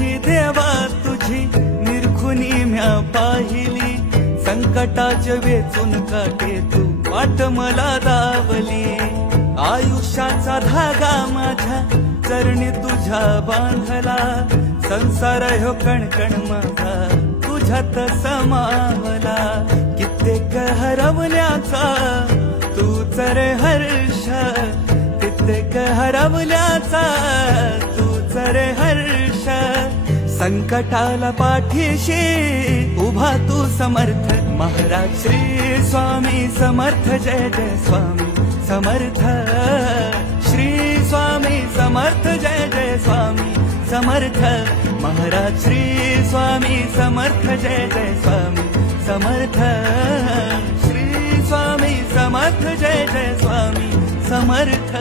कशी देवा तुझी निरखुनी म्या पाहिली, संकटाचे वेचून काटे तू वाट मला दावली. आयुष्याचा धागा माझ्या चरणी तुझ्या बांधला, संसार ह्यो कणकण माझा तुझ्यात समावला. कित्येक हरवल्याचा तूच रे हर्ष, कित्येक हरवल्याचा तूच रे हर्ष. संकटाला पाठीशी उभा तू समर्थ, महाराज श्री स्वामी समर्थ. जय जय स्वामी समर्थ, श्री स्वामी समर्थ. जय जय स्वामी समर्थ, महाराज श्री स्वामी समर्थ. जय जय स्वामी समर्थ, श्री स्वामी समर्थ. जय जय स्वामी समर्थ.